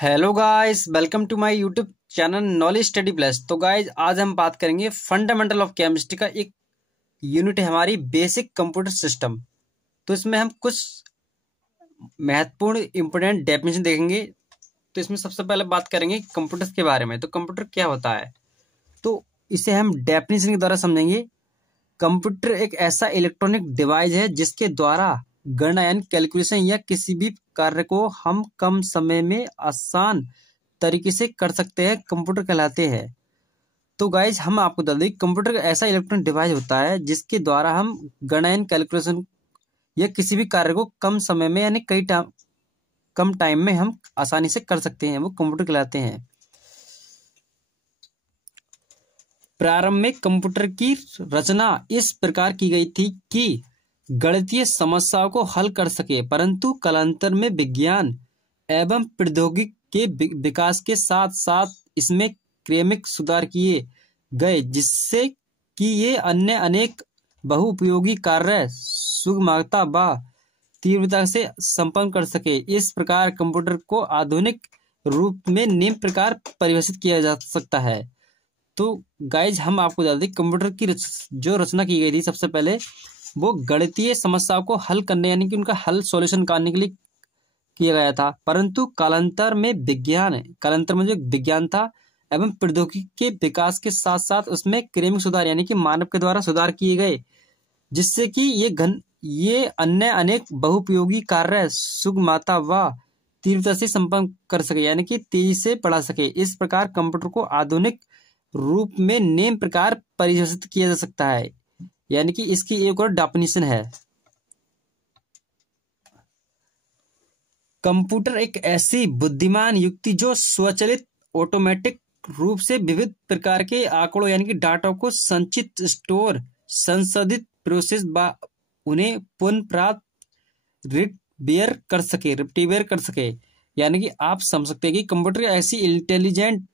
Hello guys, welcome to my YouTube channel knowledge study plus. तो guys, आज हम बात करेंगे फंडामेंटल ऑफ केमिस्ट्री का एक यूनिट है हमारी बेसिक कंप्यूटर सिस्टम। तो इसमें हम कुछ महत्वपूर्ण इंपोर्टेंट डेफिनेशन देखेंगे। तो इसमें सबसे पहले बात करेंगे कंप्यूटर के बारे में। तो कंप्यूटर क्या होता है, तो इसे हम डेफिनेशन के द्वारा समझेंगे। कंप्यूटर एक ऐसा इलेक्ट्रॉनिक डिवाइस है जिसके द्वारा गणना यानी कैलकुलेशन या किसी भी कार्य को हम कम समय में आसान तरीके से कर सकते हैं, कंप्यूटर कहलाते हैं। तो गाइज, हम आपको बता दें, कंप्यूटर एक ऐसा इलेक्ट्रॉनिक डिवाइस होता है जिसके द्वारा हम गणना यानी कैलकुलेशन या किसी भी कार्य को कम समय में यानी कम टाइम में हम आसानी से कर सकते हैं, वो कंप्यूटर कहलाते हैं। प्रारंभ में कंप्यूटर की रचना इस प्रकार की गई थी कि गणितीय समस्याओं को हल कर सके, परंतु कालांतर में विज्ञान एवं प्रौद्योगिकी के विकास के साथ साथ इसमें क्रमिक सुधार किए गए, जिससे कि ये अन्य अनेक बहुउपयोगी कार्य सुगमता व तीव्रता से संपन्न कर सके। इस प्रकार कंप्यूटर को आधुनिक रूप में निम्न प्रकार परिभाषित किया जा सकता है। तो गाइज, हम आपको बता दें, कंप्यूटर की जो रचना की गई थी सबसे पहले, वो गणितीय समस्याओं को हल करने यानी कि उनका हल सॉल्यूशन करने के लिए किया गया था, परंतु कालांतर में जो विज्ञान था एवं प्रौद्योगिकी के विकास के साथ साथ उसमें क्रमिक सुधार यानी कि मानव के द्वारा सुधार किए गए, जिससे कि ये अन्य अनेक बहुउपयोगी कार्य सुगमता व तीव्रता से संपन्न कर सके यानी कि तेजी से बढ़ा सके। इस प्रकार कंप्यूटर को आधुनिक रूप में निम्न प्रकार परिभाषित किया जा सकता है, यानी कि इसकी एक और डेफिनेशन है। कंप्यूटर एक ऐसी बुद्धिमान युक्ति जो स्वचालित ऑटोमेटिक रूप से विविध प्रकार के आंकड़ों यानी कि डाटा को संचित, स्टोर, संसाधित, प्रोसेस उन्हें पुनः प्राप्त, रिट्रीव कर सके। यानी कि आप समझ सकते हैं कि कंप्यूटर ऐसी इंटेलिजेंट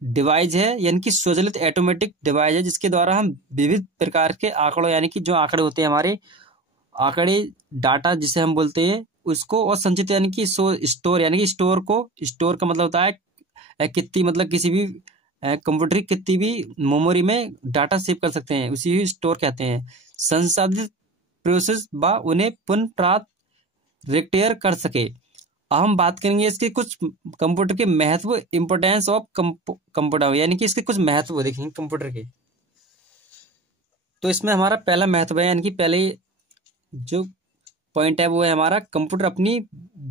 डिवाइस है यानी कि स्वचालित ऑटोमेटिक डिवाइस है जिसके द्वारा हम विविध प्रकार के आंकड़ों यानी कि जो आंकड़े होते हैं हमारे आंकड़े डाटा जिसे हम बोलते हैं उसको, और संचित यानी कि स्टोर यानी कि स्टोर का मतलब होता है कितनी, मतलब किसी भी कंप्यूटर की कितनी भी मेमोरी में डाटा सेव कर सकते हैं, उसी ही स्टोर कहते हैं। संसाधित, प्रोसेस व उन्हें पुनः प्राप्त, रिट्रीव कर सके। अब हम बात करेंगे इसके कुछ कंप्यूटर के महत्व, इंपोर्टेंस ऑफ कंप्यूटर, यानी कि इसके कुछ महत्व देखेंगे कंप्यूटर के। तो इसमें हमारा पहला महत्व है, यानी कि पहले जो पॉइंट है वो है हमारा, कंप्यूटर अपनी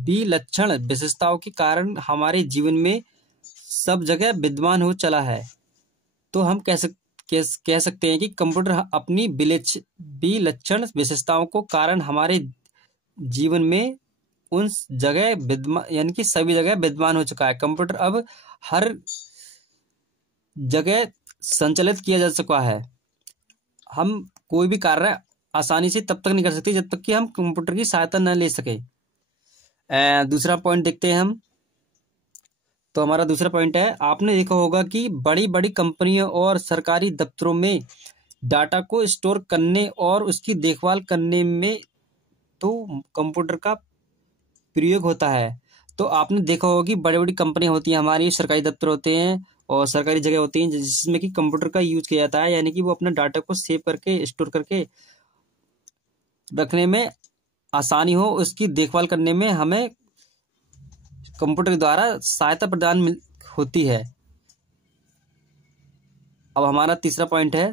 विलक्षण विशेषताओं के कारण हमारे जीवन में सब जगह विद्यमान हो चला है। तो हम कह सकते हैं कि कंप्यूटर अपनी विलक्षण विशेषताओं को कारण हमारे जीवन में उन जगह विद्यमान यानी कि सभी जगह विद्यमान हो चुका है। कंप्यूटर अब हर जगह संचालित किया जा चुका है। हम कोई भी कार्य आसानी से तब तक नहीं कर सकते जब तक कि हम कंप्यूटर की सहायता न ले सके। दूसरा पॉइंट देखते हैं हम। तो हमारा दूसरा पॉइंट है, आपने देखा होगा कि बड़ी बड़ी कंपनियों और सरकारी दफ्तरों में डाटा को स्टोर करने और उसकी देखभाल करने में तो कंप्यूटर का प्रयोग होता है। तो आपने देखा होगा कि बड़ी बड़ी कंपनियां होती हैं हमारी, सरकारी दफ्तर होते हैं और सरकारी जगह होती हैं जिसमें कि कंप्यूटर का यूज किया जाता है, यानी कि वो अपने डाटा को सेव करके, स्टोर करके रखने में आसानी हो, उसकी देखभाल करने में हमें कंप्यूटर द्वारा सहायता प्रदान होती है। अब हमारा तीसरा पॉइंट है,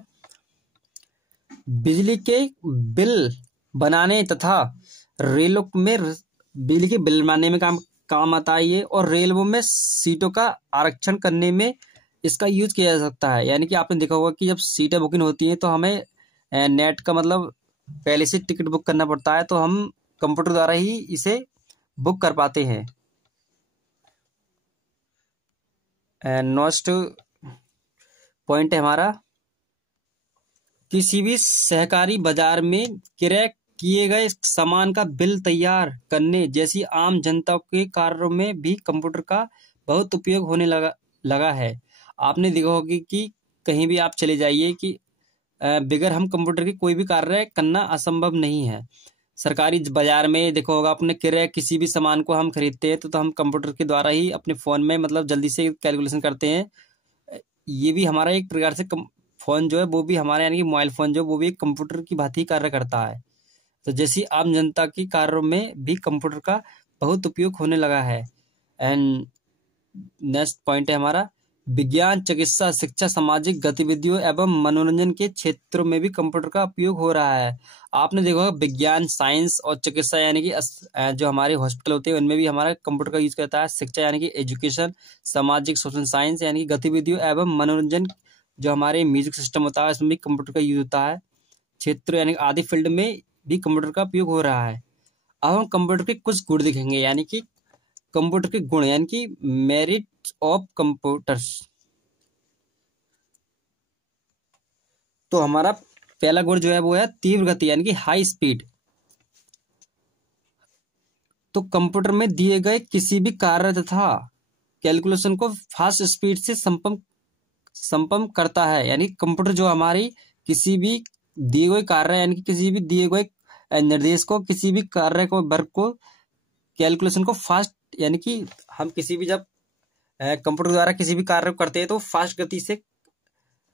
बिजली के बिल बनाने तथा रेलों में बिजली के बिल बनाने में काम आता है ये, और रेलवों में सीटों का आरक्षण करने में इसका यूज किया जा सकता है। यानी कि आपने देखा होगा कि जब सीटें बुकिंग होती हैं तो हमें नेट का मतलब पहले से टिकट बुक करना पड़ता है, तो हम कंप्यूटर द्वारा ही इसे बुक कर पाते हैं। नेक्स्ट पॉइंट है हमारा, किसी भी सहकारी बाजार में क्रय किए गए सामान का बिल तैयार करने जैसी आम जनता के कार्यों में भी कंप्यूटर का बहुत उपयोग होने लगा है। आपने देखा होगा कि कहीं भी आप चले जाइए कि बगैर हम कंप्यूटर के कोई भी कार्य करना असंभव नहीं है। सरकारी बाजार में देखो होगा अपने क्रय किसी भी सामान को हम खरीदते हैं तो हम कंप्यूटर के द्वारा ही अपने फ़ोन में मतलब जल्दी से कैलकुलेशन करते हैं। ये भी हमारा एक प्रकार से फ़ोन जो है वो भी हमारे यानी कि मोबाइल फ़ोन जो वो भी एक कंप्यूटर की भांति कार्य करता है। तो जैसी आम जनता की कार्यों में भी कंप्यूटर का बहुत उपयोग होने लगा है। एंड नेक्स्ट पॉइंट है हमारा, विज्ञान, चिकित्सा, शिक्षा, सामाजिक गतिविधियों एवं मनोरंजन के क्षेत्रों में भी कंप्यूटर का उपयोग हो रहा है। आपने देखा होगा विज्ञान, साइंस और चिकित्सा यानी कि जो हमारे हॉस्पिटल होते हैं उनमें भी हमारा कंप्यूटर का यूज करता है। शिक्षा यानी कि एजुकेशन, सामाजिक सोशल साइंस यानी कि गतिविधियों एवं मनोरंजन जो हमारे म्यूजिक सिस्टम होता है उसमें भी कंप्यूटर का यूज होता है। क्षेत्र यानी आदि फील्ड में भी कंप्यूटर का उपयोग हो रहा है। अब हम कंप्यूटर के कुछ गुण देखेंगे यानी कि कंप्यूटर के गुण यानी कि मेरिट ऑफ कंप्यूटर्स। तो हमारा पहला गुण जो है वो है तीव्र गति यानी कि हाई स्पीड। तो कंप्यूटर में दिए गए किसी भी कार्य तथा कैलकुलेशन को फास्ट स्पीड से संपन्न करता है। यानी कंप्यूटर जो हमारी किसी भी दिए गए कार्य यानी कि किसी भी दिए गए निर्देश को, किसी भी कार्य को, वर्क को, कैलकुलेशन को फास्ट यानी कि हम किसी भी जब कंप्यूटर द्वारा किसी भी कार्य को करते हैं तो फास्ट गति से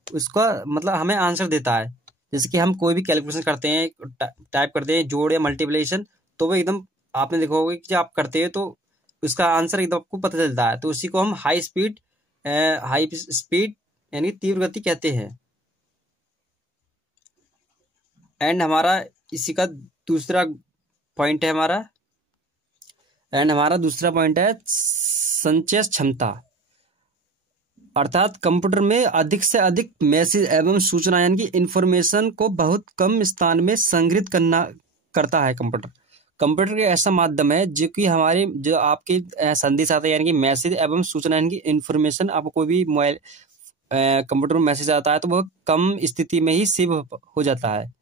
उसका मतलब हमें आंसर देता है। जैसे कि हम कोई भी कैलकुलेशन करते हैं, टाइप करते हैं, जोड़ या मल्टीप्लिकेशन, तो वो एकदम आपने देखा होगा कि जब आप करते हैं तो उसका आंसर एकदम आपको पता चलता है। तो उसी को हम हाई स्पीड यानी तीव्र गति कहते हैं। एंड हमारा इसी का दूसरा पॉइंट है हमारा दूसरा पॉइंट है संचय क्षमता। अर्थात कंप्यूटर में अधिक से अधिक मैसेज एवं सूचना यानी कि इंफॉर्मेशन को बहुत कम स्थान में संग्रहित करता है कंप्यूटर एक ऐसा माध्यम है जो कि हमारे जो आपके संदेश आते हैं यानी कि मैसेज एवं सूचना यानी कि इंफॉर्मेशन, आपको कोई भी मोबाइल कंप्यूटर में मैसेज आता है तो वह कम स्थिति में ही सेव हो जाता है।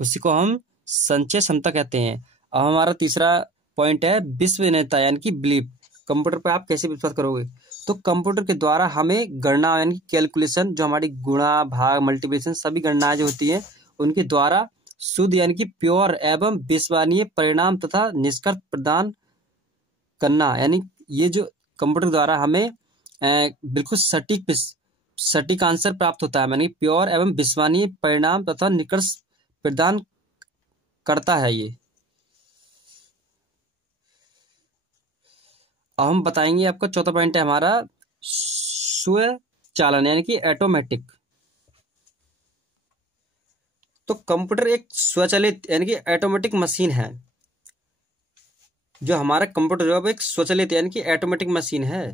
उसी को हम संचय क्षमता कहते हैं। अब हमारा तीसरा पॉइंट है विश्वसनीयता यानी कि बिलीफ। कंप्यूटर पर आप कैसे विश्वास करोगे? तो कंप्यूटर के द्वारा हमें गणना यानी कैलकुलेशन, जो हमारी गुणा, भाग, मल्टीप्लिकेशन सभी गणनाएं जो होती हैं उनके द्वारा शुद्ध यानी कि प्योर एवं विश्वसनीय परिणाम तथा निष्कर्ष प्रदान करना। यानी ये जो कंप्यूटर द्वारा हमें बिल्कुल सटीक आंसर प्राप्त होता है, यानी प्योर एवं विश्वसनीय परिणाम तथा निष्कर्ष प्रदान करता है ये। अब हम बताएंगे, आपका चौथा पॉइंट है हमारा स्वचालन यानी कि ऑटोमेटिक। तो कंप्यूटर एक स्वचालित यानी कि ऑटोमेटिक मशीन है। जो हमारा कंप्यूटर जो है एक स्वचालित यानी कि ऑटोमेटिक मशीन है।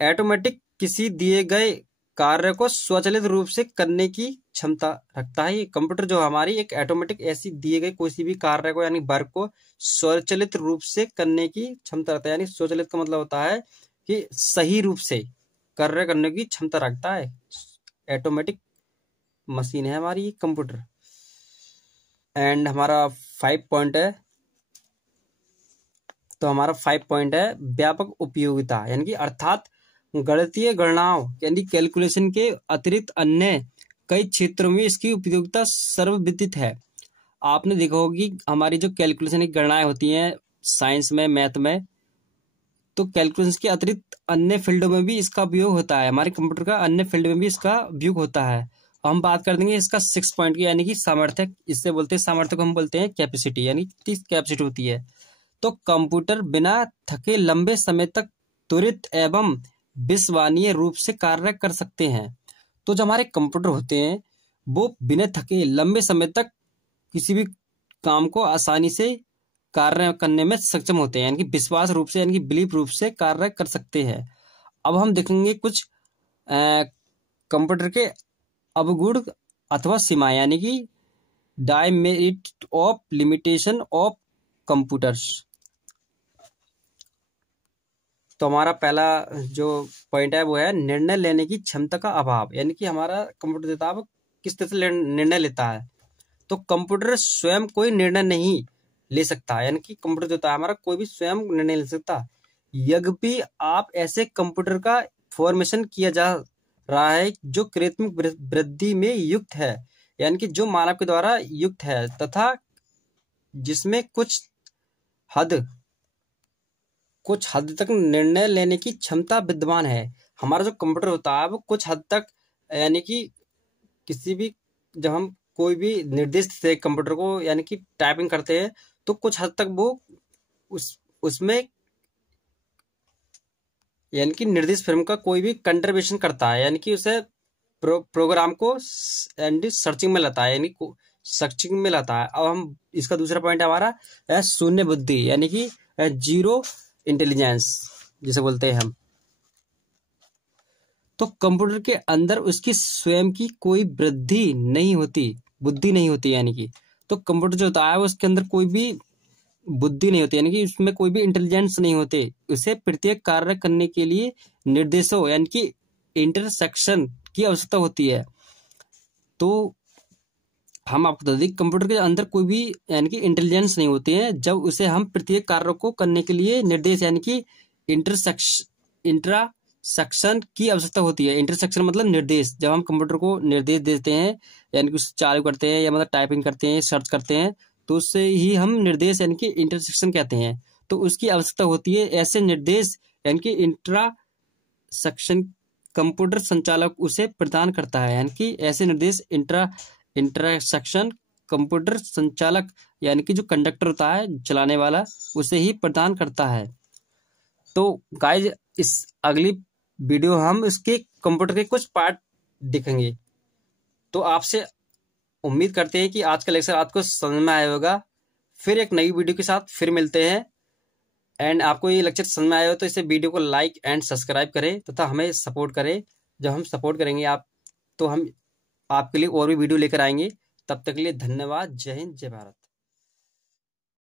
ऑटोमेटिक किसी दिए गए कार्य को स्वचालित रूप से करने की क्षमता रखता है। ये कंप्यूटर जो हमारी एक ऑटोमेटिक ऐसी दिए गए किसी भी कार्य को यानी वर्क को स्वचालित रूप से करने की क्षमता रखता है। यानी स्वचालित का मतलब होता है कि सही रूप से कार्य करने की क्षमता रखता है। ऑटोमेटिक मशीन है हमारी कंप्यूटर। एंड हमारा 5 पॉइंट है, तो हमारा 5 पॉइंट है व्यापक उपयोगिता यानी कि अर्थात गणितीय गणनाओं यानी कैलकुलेशन के अतिरिक्त अन्य कई क्षेत्रों में इसकी उपयोगिता सर्वविदित है। आपने देखा होगा कि हमारी जो कैलकुलेशन की गणनाएं होती हैं साइंस में, मैथ में, तो कैलकुलेशन के अतिरिक्त अन्य फील्डों में भी इसका उपयोग होता है। हमारे कंप्यूटर का अन्य फील्ड में भी इसका उपयोग होता है। हम बात कर देंगे इसका 6 पॉइंट की यानी कि सामर्थ्य। इससे बोलते हैं सामर्थ्य को हम बोलते हैं कैपेसिटी, यानी कितनी कैपेसिटी होती है। तो कंप्यूटर बिना थके लंबे समय तक त्वरित एवं विश्वसनीय रूप से कार्य कर सकते हैं। तो जो हमारे कंप्यूटर होते हैं वो बिना थके लंबे समय तक किसी भी काम को आसानी से कार्य करने में सक्षम होते हैं, यानी कि विश्वास रूप से यानी कि बिलीफ रूप से कार्य कर सकते हैं। अब हम देखेंगे कुछ कंप्यूटर के अवगुण अथवा सीमा यानी कि डायमेरिट ऑफ लिमिटेशन ऑफ कंप्यूटर्स। तो हमारा पहला जो पॉइंट है वो है निर्णय लेने की क्षमता का अभाव। यानी कि हमारा कंप्यूटर देता है किस तरह से निर्णय लेता है। तो कंप्यूटर स्वयं कोई निर्णय नहीं ले सकता, यानी कि कंप्यूटर देता है हमारा कोई भी स्वयं निर्णय ले सकता। यद्यपि आप ऐसे कंप्यूटर का फॉर्मेशन किया जा रहा है जो कृत्रिम वृद्धि में युक्त है, यानी कि जो मानव के द्वारा युक्त है तथा जिसमें कुछ हद तक निर्णय लेने की क्षमता विद्यमान है। हमारा जो कंप्यूटर होता है वो कुछ हद तक, यानी कि किसी भी, जब हम कोई भी निर्दिष्ट से कंप्यूटर को यानी कि टाइपिंग करते हैं तो कुछ हद तक वो उसमें यानी कि निर्दिष्ट फ्रेम का कोई भी कंट्रीब्यूशन करता है, यानी कि उसे प्रोग्राम को सर्चिंग में लाता है, यानी सर्चिंग में लाता है। अब हम इसका दूसरा पॉइंट हमारा है शून्य बुद्धि, यानी कि जीरो इंटेलिजेंस जिसे बोलते हैं हम। तो कंप्यूटर के अंदर उसकी स्वयं की कोई बुद्धि नहीं होती, यानी कि तो कंप्यूटर जो होता है उसके अंदर कोई भी बुद्धि नहीं होती, यानी कि उसमें कोई भी इंटेलिजेंस नहीं होते। उसे प्रत्येक कार्य करने के लिए निर्देशों यानी कि इंटरसेक्शन की आवश्यकता होती है। तो हम आपको बता दें कंप्यूटर के अंदर कोई भी यानी कि इंटेलिजेंस नहीं होती है जब उसे हम प्रत्येक कार्य को करने के लिए निर्देश यानी कि इंटरसेक्शन की आवश्यकता होती है। इंटरसेक्शन मतलब निर्देश। जब हम कंप्यूटर को निर्देश देते हैं यानी कि उसे चालू करते हैं या मतलब टाइपिंग करते हैं, सर्च करते हैं, तो उससे ही हम निर्देश यानी कि इंटरसेक्शन कहते हैं। तो उसकी आवश्यकता होती है। ऐसे निर्देश यानी कि इंटरसेक्शन कंप्यूटर संचालक उसे प्रदान करता है, यानी कि ऐसे निर्देश इंटरसेक्शन कंप्यूटर संचालक यानी कि जो कंडक्टर होता है चलाने वाला उसे ही प्रदान करता है। तो गाइज इस अगली वीडियो हम इसके कंप्यूटर के कुछ पार्ट देखेंगे। तो आपसे उम्मीद करते हैं कि आज का लेक्चर आपको समझ में आया होगा। फिर एक नई वीडियो के साथ फिर मिलते हैं। एंड आपको ये लेक्चर समझ में आया हो तो इसे वीडियो को लाइक एंड सब्सक्राइब करें तथा हमें सपोर्ट करें। जब हम सपोर्ट करेंगे आप तो हम आपके लिए और भी वीडियो लेकर आएंगे। तब तक के लिए धन्यवाद। जय हिंद, जय भारत।